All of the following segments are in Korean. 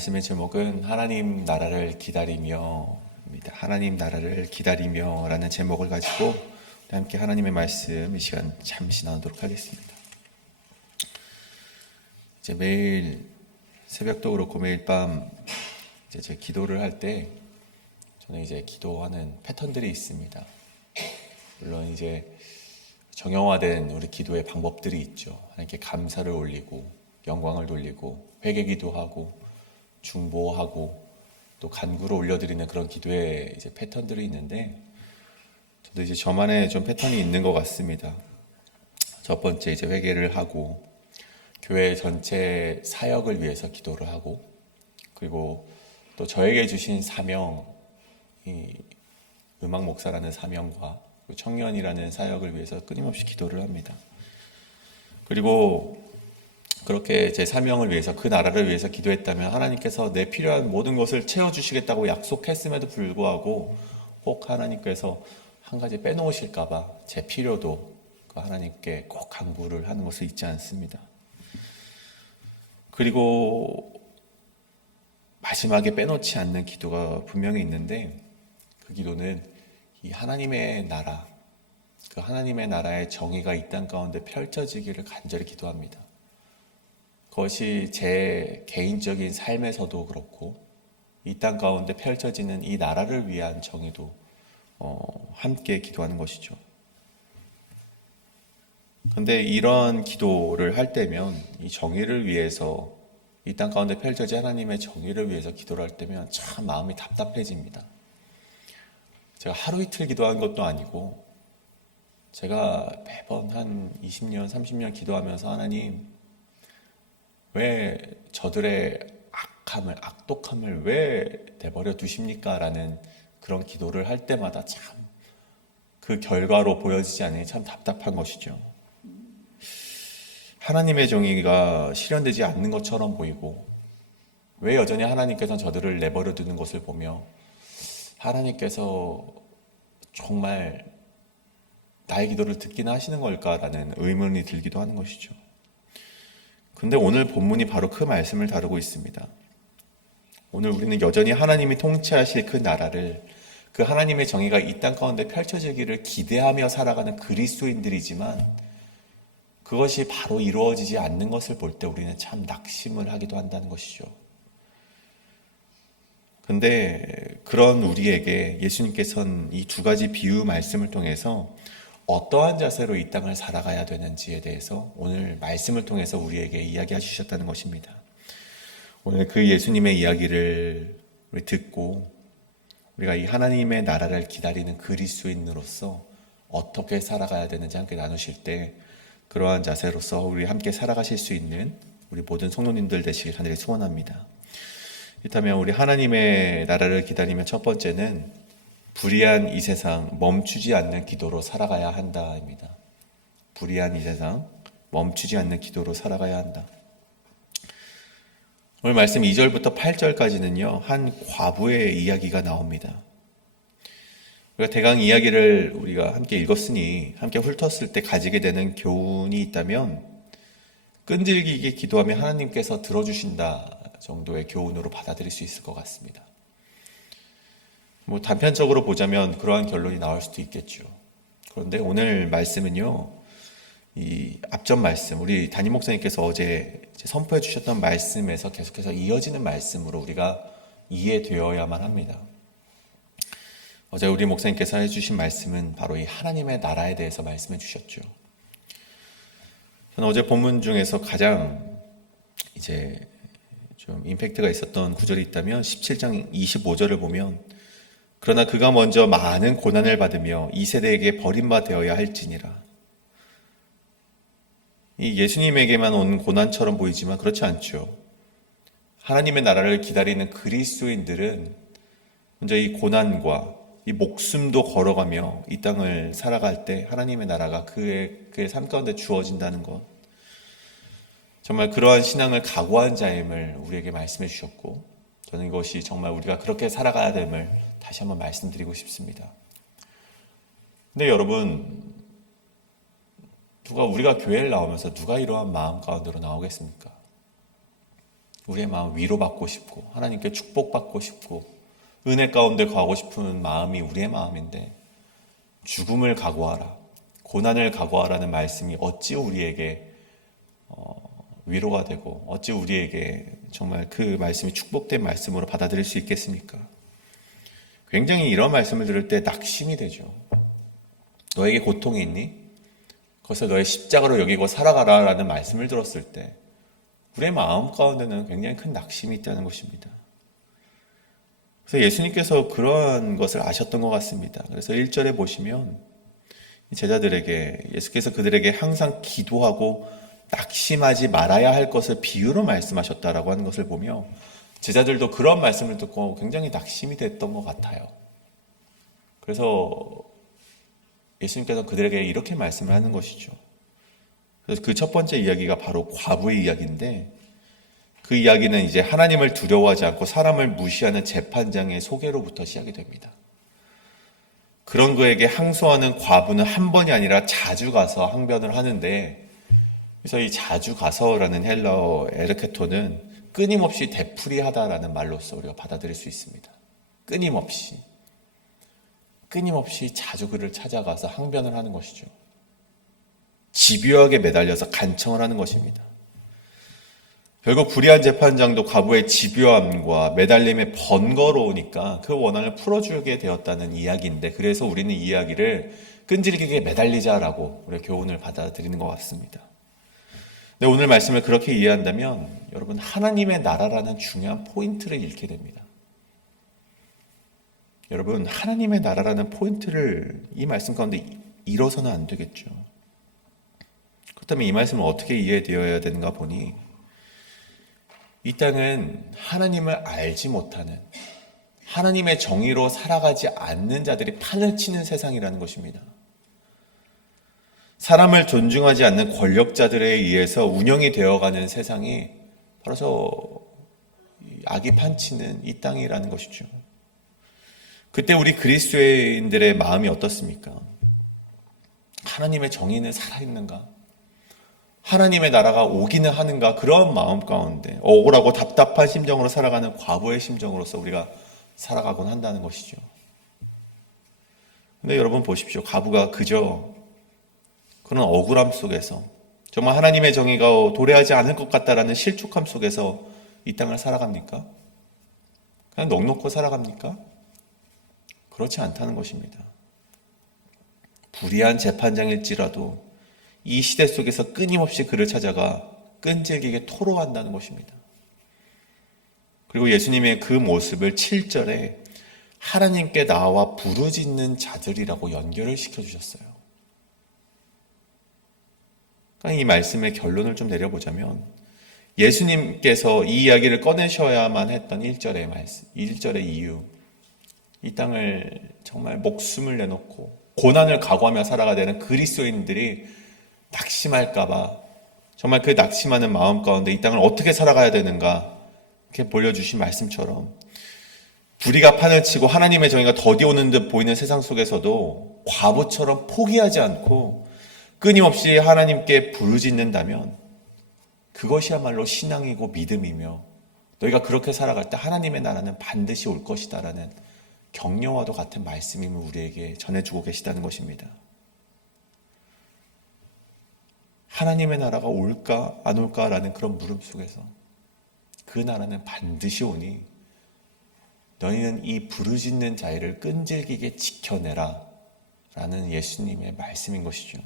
말씀의 제목은 하나님 나라를 기다리며입니다. 하나님 나라를 기다리며라는 제목을 가지고 함께 하나님의 말씀 이 시간 잠시 나누도록 하겠습니다. 이제 매일 새벽도 그렇고 매일 밤 이제 제 기도를 할 때 저는 이제 기도하는 패턴들이 있습니다. 물론 이제 정형화된 우리 기도의 방법들이 있죠. 하나님께 감사를 올리고 영광을 돌리고 회개기도 하고 중보하고 또 간구를 올려드리는 그런 기도의 이제 패턴들이 있는데, 저도 이제 저만의 좀 패턴이 있는 것 같습니다. 첫 번째 이제 회개를 하고 교회 전체 사역을 위해서 기도를 하고, 그리고 또 저에게 주신 사명, 이 음악 목사라는 사명과 청년이라는 사역을 위해서 끊임없이 기도를 합니다. 그리고 그렇게 제 사명을 위해서, 그 나라를 위해서 기도했다면 하나님께서 내 필요한 모든 것을 채워주시겠다고 약속했음에도 불구하고 꼭 하나님께서 한 가지 빼놓으실까봐 제 필요도 하나님께 꼭 간구를 하는 것을 잊지 않습니다. 그리고 마지막에 빼놓지 않는 기도가 분명히 있는데, 그 기도는 이 하나님의 나라, 그 하나님의 나라의 정의가 이 땅 가운데 펼쳐지기를 간절히 기도합니다. 그것이 제 개인적인 삶에서도 그렇고 이 땅 가운데 펼쳐지는 이 나라를 위한 정의도 함께 기도하는 것이죠. 그런데 이런 기도를 할 때면, 이 정의를 위해서, 이 땅 가운데 펼쳐진 하나님의 정의를 위해서 기도를 할 때면 참 마음이 답답해집니다. 제가 하루 이틀 기도한 것도 아니고 제가 매번 한 20년, 30년 기도하면서 하나님, 왜 저들의 악함을, 악독함을 왜 내버려 두십니까? 라는 그런 기도를 할 때마다 참 그 결과로 보여지지 않으니 참 답답한 것이죠. 하나님의 정의가 실현되지 않는 것처럼 보이고, 왜 여전히 하나님께서는 저들을 내버려 두는 것을 보며 하나님께서 정말 나의 기도를 듣기나 하시는 걸까라는 의문이 들기도 하는 것이죠. 근데 오늘 본문이 바로 그 말씀을 다루고 있습니다. 오늘 우리는 여전히 하나님이 통치하실 그 나라를, 그 하나님의 정의가 이 땅 가운데 펼쳐지기를 기대하며 살아가는 그리스도인들이지만, 그것이 바로 이루어지지 않는 것을 볼 때 우리는 참 낙심을 하기도 한다는 것이죠. 근데 그런 우리에게 예수님께서는 이 두 가지 비유 말씀을 통해서 어떠한 자세로 이 땅을 살아가야 되는지에 대해서 오늘 말씀을 통해서 우리에게 이야기해 주셨다는 것입니다. 오늘 그 예수님의 이야기를 우리 듣고 우리가 이 하나님의 나라를 기다리는 그리스도인으로서 어떻게 살아가야 되는지 함께 나누실 때, 그러한 자세로서 우리 함께 살아가실 수 있는 우리 모든 성도님들 되시길 간절히 소원합니다. 그렇다면 우리 하나님의 나라를 기다리면 첫 번째는 불의한 이 세상 멈추지 않는 기도로 살아가야 한다입니다. 불의한 이 세상 멈추지 않는 기도로 살아가야 한다. 오늘 말씀 2절부터 8절까지는요, 한 과부의 이야기가 나옵니다. 우리가 대강 이야기를 우리가 함께 읽었으니 함께 훑었을 때 가지게 되는 교훈이 있다면, 끈질기게 기도하면 하나님께서 들어주신다 정도의 교훈으로 받아들일 수 있을 것 같습니다. 단편적으로 보자면 그러한 결론이 나올 수도 있겠죠. 그런데 오늘 말씀은요, 이 앞전 말씀, 우리 담임 목사님께서 어제 선포해 주셨던 말씀에서 계속해서 이어지는 말씀으로 우리가 이해되어야만 합니다. 어제 우리 목사님께서 해주신 말씀은 바로 이 하나님의 나라에 대해서 말씀해 주셨죠. 저는 어제 본문 중에서 가장 이제 좀 임팩트가 있었던 구절이 있다면 17장 25절을 보면, 그러나 그가 먼저 많은 고난을 받으며 이 세대에게 버림받아야 할지니라. 이 예수님에게만 온 고난처럼 보이지만 그렇지 않죠. 하나님의 나라를 기다리는 그리스도인들은 먼저 이 고난과 이 목숨도 걸어가며 이 땅을 살아갈 때 하나님의 나라가 그의 삶 가운데 주어진다는 것, 정말 그러한 신앙을 각오한 자임을 우리에게 말씀해 주셨고, 저는 이것이 정말 우리가 그렇게 살아가야 됨을 다시 한번 말씀드리고 싶습니다. 근데 여러분, 우리가 교회를 나오면서 누가 이러한 마음 가운데로 나오겠습니까? 우리의 마음 위로받고 싶고 하나님께 축복받고 싶고 은혜 가운데 가고 싶은 마음이 우리의 마음인데 죽음을 각오하라, 고난을 각오하라는 말씀이 어찌 우리에게 위로가 되고 어찌 우리에게 정말 그 말씀이 축복된 말씀으로 받아들일 수 있겠습니까? 굉장히 이런 말씀을 들을 때 낙심이 되죠. 너에게 고통이 있니? 그것을 너의 십자가로 여기고 살아가라 라는 말씀을 들었을 때 우리의 마음 가운데는 굉장히 큰 낙심이 있다는 것입니다. 그래서 예수님께서 그런 것을 아셨던 것 같습니다. 그래서 1절에 보시면 제자들에게 예수께서 그들에게 항상 기도하고 낙심하지 말아야 할 것을 비유로 말씀하셨다라고 하는 것을 보며 제자들도 그런 말씀을 듣고 굉장히 낙심이 됐던 것 같아요. 그래서 예수님께서 그들에게 이렇게 말씀을 하는 것이죠. 그래서 그 첫 번째 이야기가 바로 과부의 이야기인데 그 이야기는 이제 하나님을 두려워하지 않고 사람을 무시하는 재판장의 소개로부터 시작이 됩니다. 그런 그에게 항소하는 과부는 한 번이 아니라 자주 가서 항변을 하는데 그래서 이 자주 가서라는 헬라어 에르케토는 끊임없이 되풀이하다라는 말로서 우리가 받아들일 수 있습니다. 끊임없이 자주 그를 찾아가서 항변을 하는 것이죠. 집요하게 매달려서 간청을 하는 것입니다. 결국 불의한 재판장도 과부의 집요함과 매달림에 번거로우니까 그 원한을 풀어주게 되었다는 이야기인데 그래서 우리는 이 이야기를 끈질기게 매달리자라고 우리가 교훈을 받아들이는 것 같습니다. 근데 오늘 말씀을 그렇게 이해한다면 여러분 하나님의 나라라는 중요한 포인트를 잃게 됩니다. 여러분 하나님의 나라라는 포인트를 이 말씀 가운데 잃어서는 안 되겠죠. 그렇다면 이 말씀을 어떻게 이해되어야 되는가 보니 이 땅은 하나님을 알지 못하는 하나님의 정의로 살아가지 않는 자들이 판을 치는 세상이라는 것입니다. 사람을 존중하지 않는 권력자들에 의해서 운영이 되어가는 세상이 바로 저 악이 판치는 이 땅이라는 것이죠. 그때 우리 그리스도인들의 마음이 어떻습니까? 하나님의 정의는 살아있는가? 하나님의 나라가 오기는 하는가? 그런 마음 가운데 억울하고 답답한 심정으로 살아가는 과부의 심정으로서 우리가 살아가곤 한다는 것이죠. 근데 여러분 보십시오. 과부가 그저 그런 억울함 속에서 정말 하나님의 정의가 도래하지 않을 것 같다라는 실족함 속에서 이 땅을 살아갑니까? 그냥 넋놓고 살아갑니까? 그렇지 않다는 것입니다. 불의한 재판장일지라도 이 시대 속에서 끊임없이 그를 찾아가 끈질기게 토로한다는 것입니다. 그리고 예수님의 그 모습을 7절에 하나님께 나와 부르짖는 자들이라고 연결을 시켜주셨어요. 이 말씀의 결론을 좀 내려보자면 예수님께서 이 이야기를 꺼내셔야만 했던 1절의 말씀, 1절의 이유, 이 땅을 정말 목숨을 내놓고 고난을 각오하며 살아가야 되는 그리스도인들이 낙심할까봐 정말 그 낙심하는 마음 가운데 이 땅을 어떻게 살아가야 되는가 이렇게 보여주신 말씀처럼 불의가 판을 치고 하나님의 정의가 더디오는 듯 보이는 세상 속에서도 과부처럼 포기하지 않고 끊임없이 하나님께 부르짖는다면 그것이야말로 신앙이고 믿음이며 너희가 그렇게 살아갈 때 하나님의 나라는 반드시 올 것이다 라는 격려와도 같은 말씀임을 우리에게 전해주고 계시다는 것입니다. 하나님의 나라가 올까 안 올까라는 그런 물음 속에서 그 나라는 반드시 오니 너희는 이 부르짖는 자를 끈질기게 지켜내라 라는 예수님의 말씀인 것이죠.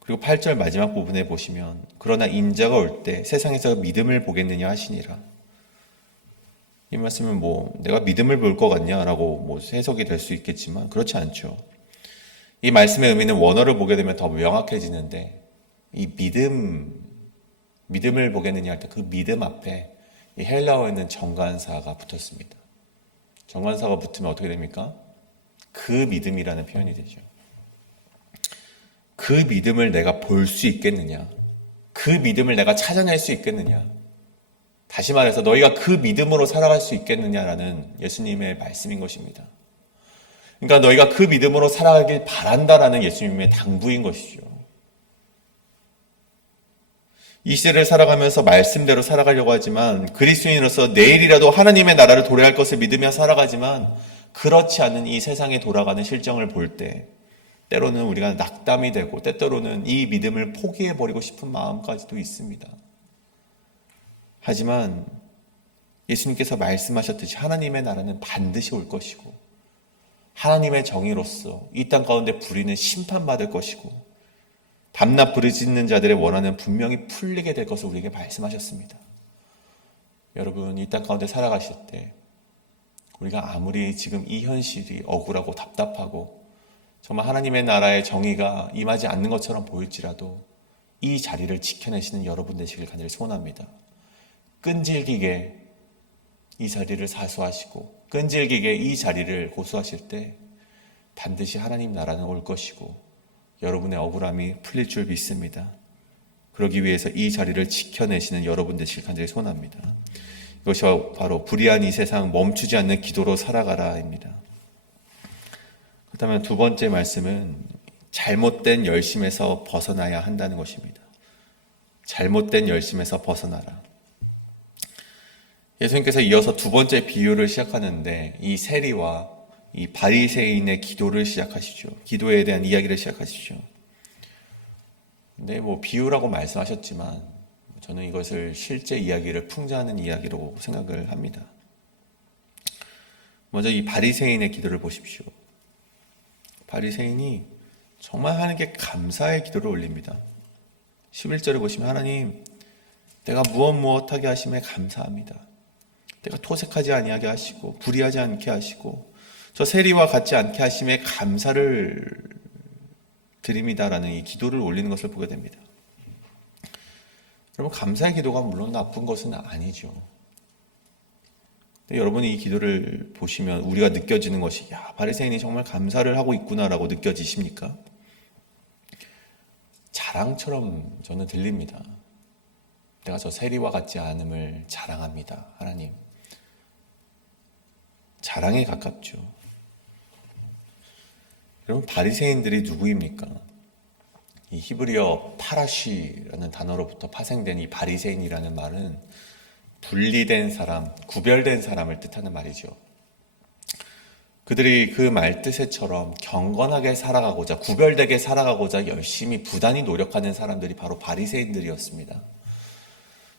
그리고 8절 마지막 부분에 보시면 그러나 인자가 올 때 세상에서 믿음을 보겠느냐 하시니라. 이 말씀은 내가 믿음을 볼 것 같냐라고 해석이 될 수 있겠지만 그렇지 않죠. 이 말씀의 의미는 원어를 보게 되면 더 명확해지는데 이 믿음을 보겠느냐 할 때 그 믿음 앞에 이 헬라어에는 정관사가 붙었습니다. 정관사가 붙으면 어떻게 됩니까? 그 믿음이라는 표현이 되죠. 그 믿음을 내가 볼 수 있겠느냐? 그 믿음을 내가 찾아낼 수 있겠느냐? 다시 말해서 너희가 그 믿음으로 살아갈 수 있겠느냐라는 예수님의 말씀인 것입니다. 그러니까 너희가 그 믿음으로 살아가길 바란다라는 예수님의 당부인 것이죠. 이 시대를 살아가면서 말씀대로 살아가려고 하지만 그리스도인으로서 내일이라도 하나님의 나라를 도래할 것을 믿으며 살아가지만 그렇지 않은 이 세상에 돌아가는 실정을 볼 때 때로는 우리가 낙담이 되고 때때로는 이 믿음을 포기해버리고 싶은 마음까지도 있습니다. 하지만 예수님께서 말씀하셨듯이 하나님의 나라는 반드시 올 것이고 하나님의 정의로서 이 땅 가운데 불의는 심판받을 것이고 밤낮 부르짖는 자들의 원한은 분명히 풀리게 될 것을 우리에게 말씀하셨습니다. 여러분, 이 땅 가운데 살아가실 때 우리가 아무리 지금 이 현실이 억울하고 답답하고 정말 하나님의 나라의 정의가 임하지 않는 것처럼 보일지라도 이 자리를 지켜내시는 여러분 되시길 간절히 소원합니다. 끈질기게 이 자리를 사수하시고 끈질기게 이 자리를 고수하실 때 반드시 하나님 나라는 올 것이고 여러분의 억울함이 풀릴 줄 믿습니다. 그러기 위해서 이 자리를 지켜내시는 여러분 되시길 간절히 소원합니다. 이것이 바로 불의한 이 세상 멈추지 않는 기도로 살아가라입니다. 그렇다면 두 번째 말씀은 잘못된 열심에서 벗어나야 한다는 것입니다. 잘못된 열심에서 벗어나라. 예수님께서 이어서 두 번째 비유를 시작하는데 이 세리와 이 바리새인의 기도를 시작하시죠. 기도에 대한 이야기를 시작하시죠. 근데 비유라고 말씀하셨지만 저는 이것을 실제 이야기를 풍자하는 이야기로 생각을 합니다. 먼저 이 바리새인의 기도를 보십시오. 바리새인이 정말 하나님께 감사의 기도를 올립니다. 11절을 보시면 하나님, 내가 무엇하게 하심에 감사합니다. 내가 토색하지 아니하게 하시고 불의하지 않게 하시고 저 세리와 같지 않게 하심에 감사를 드립니다라는 이 기도를 올리는 것을 보게 됩니다. 여러분, 감사의 기도가 물론 나쁜 것은 아니죠. 근데 여러분이 이 기도를 보시면 우리가 느껴지는 것이 바리새인이 정말 감사를 하고 있구나라고 느껴지십니까? 자랑처럼 저는 들립니다. 내가 저 세리와 같지 않음을 자랑합니다. 하나님. 자랑에 가깝죠. 여러분, 바리새인들이 누구입니까? 이 히브리어 파라시라는 단어로부터 파생된 이 바리새인이라는 말은 분리된 사람, 구별된 사람을 뜻하는 말이죠. 그들이 그 말 뜻에처럼 경건하게 살아가고자, 구별되게 살아가고자 열심히 부단히 노력하는 사람들이 바로 바리새인들이었습니다.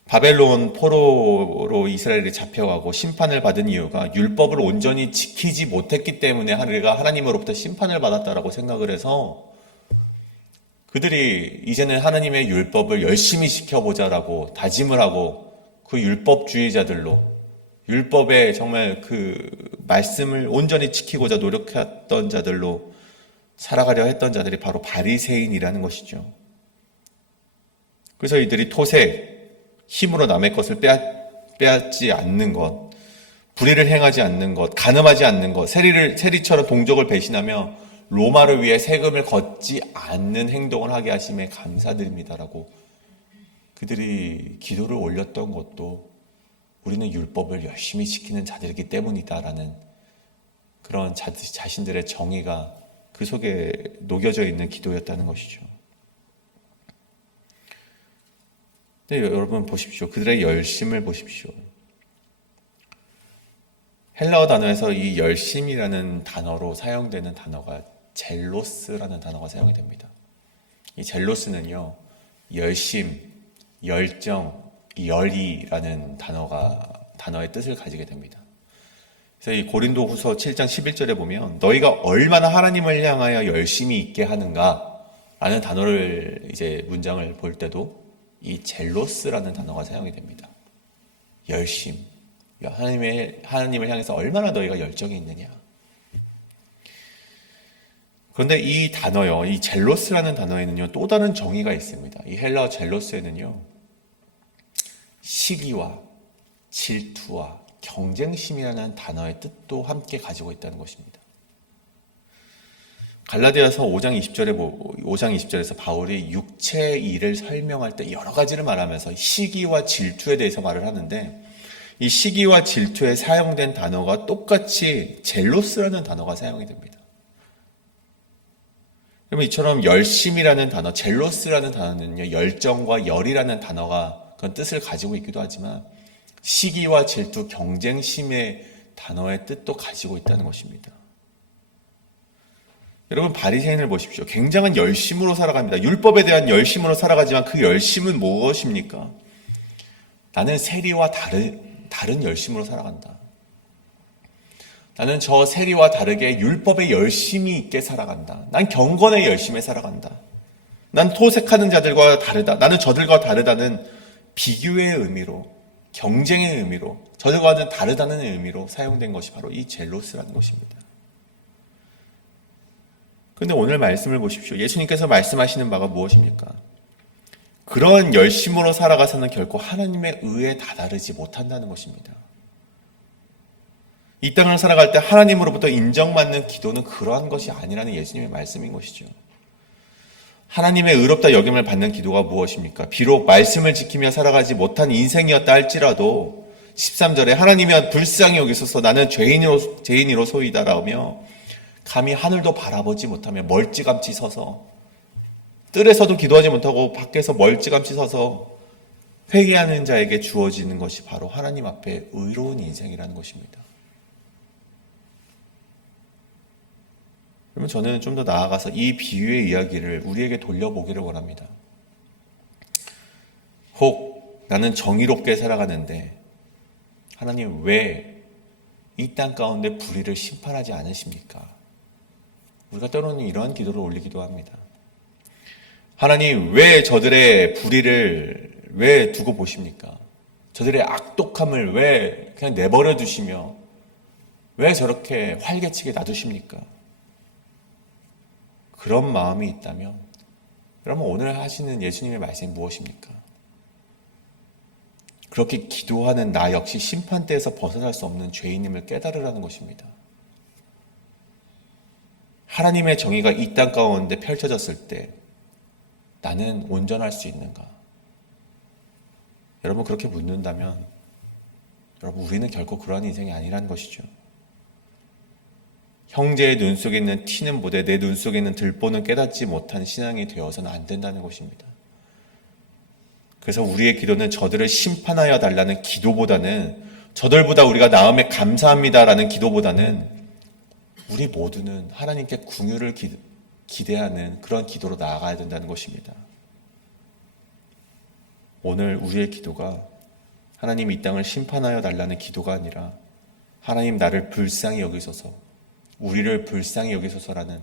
바벨론 포로로 이스라엘이 잡혀가고 심판을 받은 이유가 율법을 온전히 지키지 못했기 때문에 우리가 하나님으로부터 심판을 받았다라고 생각을 해서 그들이 이제는 하나님의 율법을 열심히 지켜보자라고 다짐을 하고 그 율법주의자들로 율법에 정말 그 말씀을 온전히 지키고자 노력했던 자들로 살아가려 했던 자들이 바로 바리새인이라는 것이죠. 그래서 이들이 토색, 힘으로 남의 것을 빼앗지 않는 것, 불의를 행하지 않는 것, 간음하지 않는 것, 세리처럼 동족을 배신하며 로마를 위해 세금을 걷지 않는 행동을 하게 하심에 감사드립니다라고 그들이 기도를 올렸던 것도 우리는 율법을 열심히 지키는 자들이기 때문이다라는 그런 자신들의 정의가 그 속에 녹여져 있는 기도였다는 것이죠. 근데 여러분 보십시오. 그들의 열심을 보십시오. 헬라어 단어에서 이 열심이라는 단어로 사용되는 단어가 젤로스라는 단어가 사용이 됩니다. 이 젤로스는요, 열심, 열정, 열의라는 단어의 뜻을 가지게 됩니다. 그래서 이 고린도후서 7장 11절에 보면 너희가 얼마나 하나님을 향하여 열심히 있게 하는가 라는 단어를 문장을 볼 때도 이 젤로스라는 단어가 사용이 됩니다. 열심. 하나님을 향해서 얼마나 너희가 열정이 있느냐. 그런데 이 단어요, 이 젤로스라는 단어에는요, 또 다른 정의가 있습니다. 이 헬라어 젤로스에는요, 시기와 질투와 경쟁심이라는 단어의 뜻도 함께 가지고 있다는 것입니다. 갈라디아서 5장 20절에서 바울이 육체의 일을 설명할 때 여러 가지를 말하면서 시기와 질투에 대해서 말을 하는데 이 시기와 질투에 사용된 단어가 똑같이 젤로스라는 단어가 사용이 됩니다. 그러면 이처럼 열심이라는 단어, 젤로스라는 단어는요, 열정과 열이라는 단어가 그런 뜻을 가지고 있기도 하지만 시기와 질투, 경쟁심의 단어의 뜻도 가지고 있다는 것입니다. 여러분, 바리새인을 보십시오. 굉장한 열심으로 살아갑니다. 율법에 대한 열심으로 살아가지만 그 열심은 무엇입니까? 나는 세리와 다른 열심으로 살아간다. 나는 저 세리와 다르게 율법에 열심히 있게 살아간다. 난 경건에 열심히 살아간다. 난 토색하는 자들과 다르다. 나는 저들과 다르다는 비교의 의미로, 경쟁의 의미로, 저들과는 다르다는 의미로 사용된 것이 바로 이 젤로스라는 것입니다. 그런데 오늘 말씀을 보십시오. 예수님께서 말씀하시는 바가 무엇입니까? 그런 열심으로 살아가서는 결코 하나님의 의에 다다르지 못한다는 것입니다. 이 땅을 살아갈 때 하나님으로부터 인정받는 기도는 그러한 것이 아니라는 예수님의 말씀인 것이죠. 하나님의 의롭다 여김을 받는 기도가 무엇입니까? 비록 말씀을 지키며 살아가지 못한 인생이었다 할지라도 13절에 하나님이 불쌍히 여기소서 나는 죄인이로 소이다라며 감히 하늘도 바라보지 못하며 멀찌감치 서서 뜰에서도 기도하지 못하고 밖에서 멀찌감치 서서 회개하는 자에게 주어지는 것이 바로 하나님 앞에 의로운 인생이라는 것입니다. 그러면 저는 좀 더 나아가서 이 비유의 이야기를 우리에게 돌려보기를 원합니다. 혹 나는 정의롭게 살아가는데 하나님 왜 이 땅 가운데 불의를 심판하지 않으십니까? 우리가 때로는 이러한 기도를 올리기도 합니다. 하나님 왜 저들의 불의를 왜 두고 보십니까? 저들의 악독함을 왜 그냥 내버려 두시며 왜 저렇게 활개치게 놔두십니까? 그런 마음이 있다면 그러면 오늘 하시는 예수님의 말씀이 무엇입니까? 그렇게 기도하는 나 역시 심판대에서 벗어날 수 없는 죄인임을 깨달으라는 것입니다. 하나님의 정의가 이 땅 가운데 펼쳐졌을 때 나는 온전할 수 있는가? 여러분 그렇게 묻는다면 여러분 우리는 결코 그러한 인생이 아니라는 것이죠. 형제의 눈 속에 있는 티는 보되 내 눈 속에 있는 들보는 깨닫지 못한 신앙이 되어서는 안 된다는 것입니다. 그래서 우리의 기도는 저들을 심판하여 달라는 기도보다는 저들보다 우리가 나음에 감사합니다라는 기도보다는 우리 모두는 하나님께 긍휼을 기대하는 그런 기도로 나아가야 된다는 것입니다. 오늘 우리의 기도가 하나님 이 땅을 심판하여 달라는 기도가 아니라 하나님 나를 불쌍히 여기소서 우리를 불쌍히 여기소서라는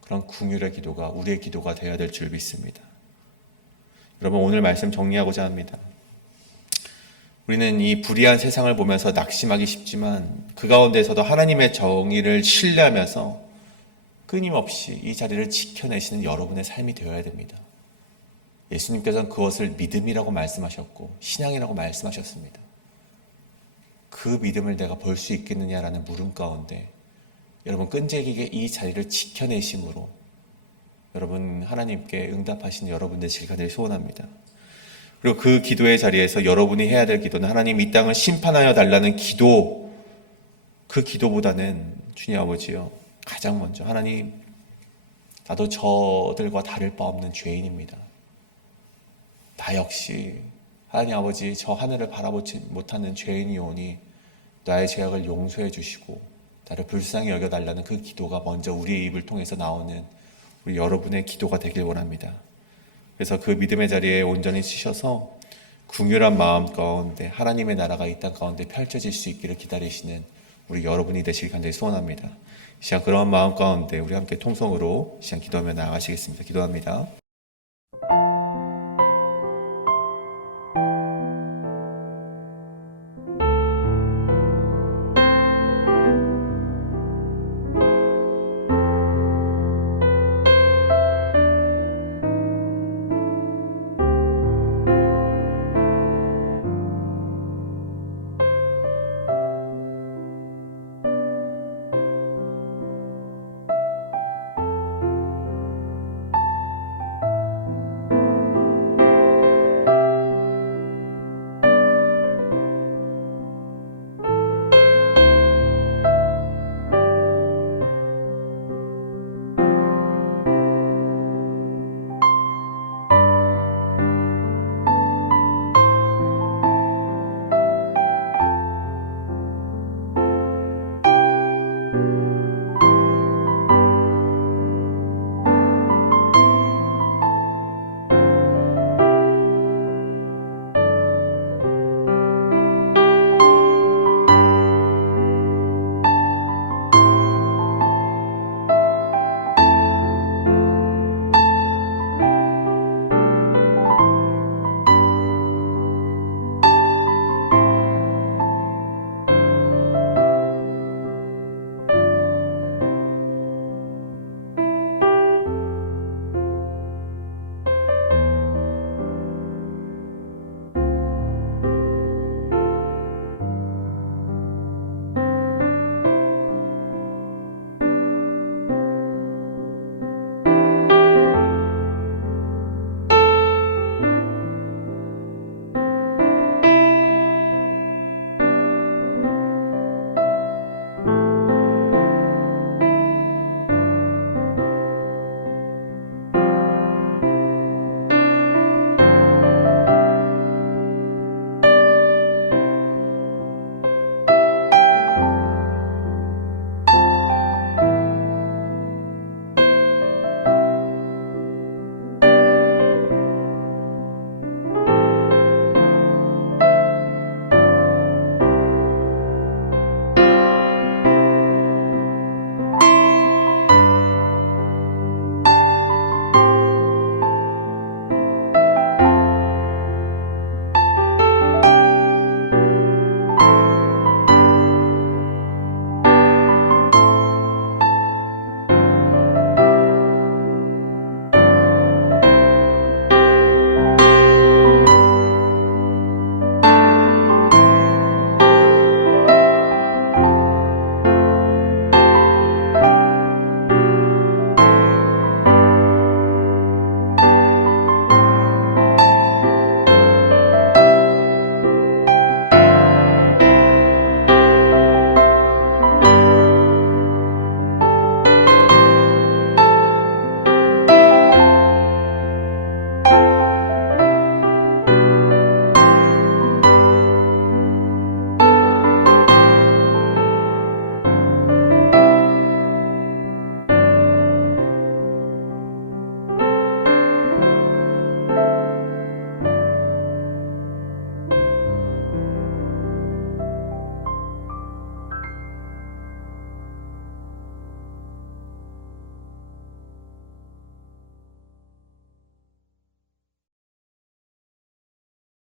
그런 긍휼의 기도가 우리의 기도가 되어야 될 줄 믿습니다. 여러분 오늘 말씀 정리하고자 합니다. 우리는 이 불의한 세상을 보면서 낙심하기 쉽지만 그 가운데서도 하나님의 정의를 신뢰하면서 끊임없이 이 자리를 지켜내시는 여러분의 삶이 되어야 됩니다. 예수님께서는 그것을 믿음이라고 말씀하셨고 신앙이라고 말씀하셨습니다. 그 믿음을 내가 볼 수 있겠느냐라는 물음 가운데 여러분 끈질기게 이 자리를 지켜내심으로 여러분 하나님께 응답하신 여러분 되시길 간절히 소원합니다. 그리고 그 기도의 자리에서 여러분이 해야 될 기도는 하나님 이 땅을 심판하여 달라는 기도, 그 기도보다는 주님 아버지요 가장 먼저 하나님 나도 저들과 다를 바 없는 죄인입니다. 나 역시 하나님 아버지 저 하늘을 바라보지 못하는 죄인이오니 나의 죄악을 용서해 주시고 나를 불쌍히 여겨달라는 그 기도가 먼저 우리의 입을 통해서 나오는 우리 여러분의 기도가 되길 원합니다. 그래서 그 믿음의 자리에 온전히 쓰셔서 긍휼한 마음 가운데 하나님의 나라가 이 땅 가운데 펼쳐질 수 있기를 기다리시는 우리 여러분이 되시길 간절히 소원합니다. 이 시간 그러한 마음 가운데 우리 함께 통성으로 이 시간 기도하며 나아가시겠습니다. 기도합니다.